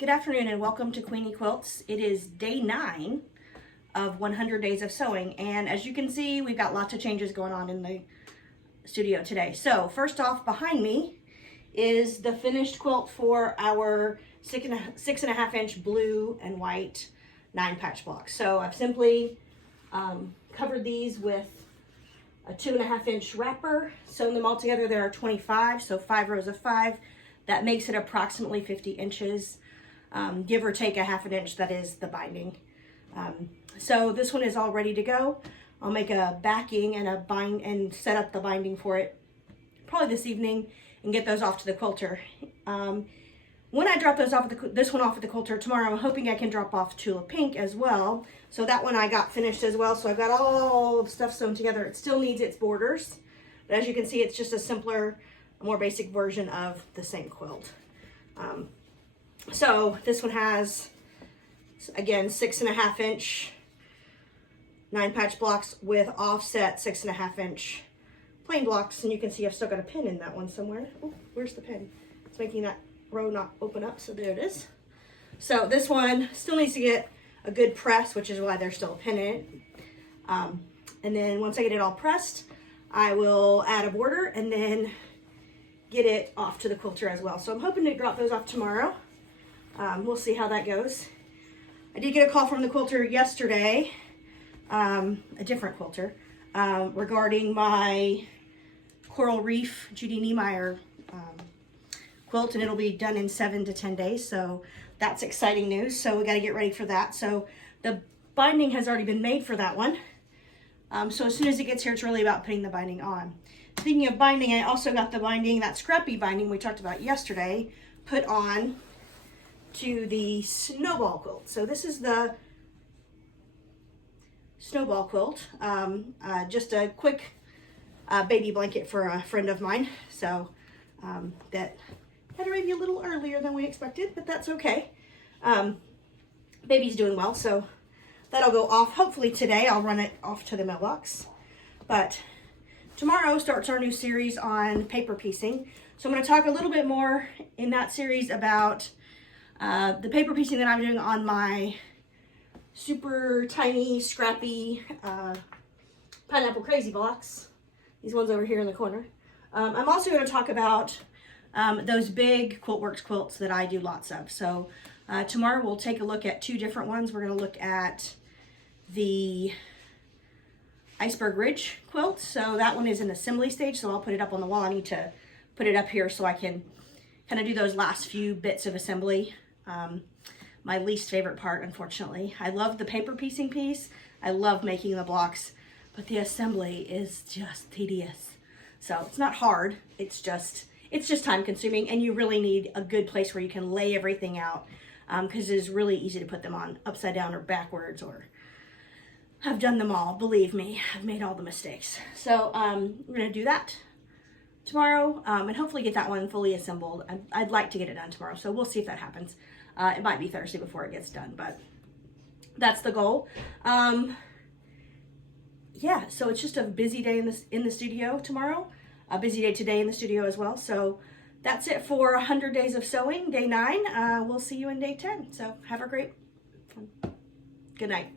Good afternoon and welcome to Queenie Quilts. It is day 9 of 100 days of sewing, and as you can see, we've got lots of changes going on in the studio today. So first off, behind me is the finished quilt for our 6.5 inch blue and white 9-patch blocks. So I've simply covered these with a 2.5 inch wrapper, sewn them all together. There are 25, so 5 rows of 5. That makes it approximately 50 inches. Give or take a half an inch, that is the binding. So this one is all ready to go. I'll make a backing and set up the binding for it probably this evening and get those off to the quilter. When I drop those off this one off at the quilter tomorrow, I'm hoping I can drop off Tulip Pink as well. So that one I got finished as well. So I've got all the stuff sewn together. It still needs its borders, but as you can see, it's just a simpler, more basic version of the same quilt. So this one has, again, 6.5 inch 9-patch blocks with offset 6.5 inch plain blocks, and you can see I've still got a pin in that one somewhere. Oh, where's the pin? It's making that row not open up, so there it is. So this one still needs to get a good press, which is why there's still a pin in it. And then once I get it all pressed, I will add a border and then get it off to the quilter as well. So I'm hoping to drop those off tomorrow. We'll see how that goes. I did get a call from the quilter yesterday, a different quilter, regarding my Coral Reef Judy Niemeyer quilt, and it'll be done in 7 to 10 days. So that's exciting news. So we got to get ready for that. So the binding has already been made for that one. So as soon as it gets here, it's really about putting the binding on. Speaking of binding, I also got the binding, that scrappy binding we talked about yesterday, put on to the Snowball quilt. So this is the Snowball quilt, just a quick baby blanket for a friend of mine. So that had to maybe a little earlier than we expected, but that's okay. Baby's doing well, so that'll go off hopefully today. I'll run it off to the mailbox. But tomorrow starts our new series on paper piecing. So I'm going to talk a little bit more in that series about the paper piecing that I'm doing on my super tiny, scrappy Pineapple Crazy blocks. These ones over here in the corner. I'm also going to talk about those big Quiltworks quilts that I do lots of. So tomorrow we'll take a look at 2 different ones. We're going to look at the Iceberg Ridge quilt. So that one is in assembly stage, so I'll put it up on the wall. I need to put it up here so I can kind of do those last few bits of assembly. My least favorite part, unfortunately. I love the paper piecing piece. I love making the blocks, but the assembly is just tedious. So it's not hard, it's just time consuming, and you really need a good place where you can lay everything out, because it is really easy to put them on upside down or backwards, or I've done them all, believe me, I've made all the mistakes. So we're gonna do that tomorrow, and hopefully get that one fully assembled. I'd like to get it done tomorrow, so we'll see if that happens. It might be Thursday before it gets done, but that's the goal. Yeah, so it's just a busy day in the studio tomorrow, a busy day today in the studio as well. So that's it for 100 days of sewing, day 9. We'll see you in day 10. So have a great, good night.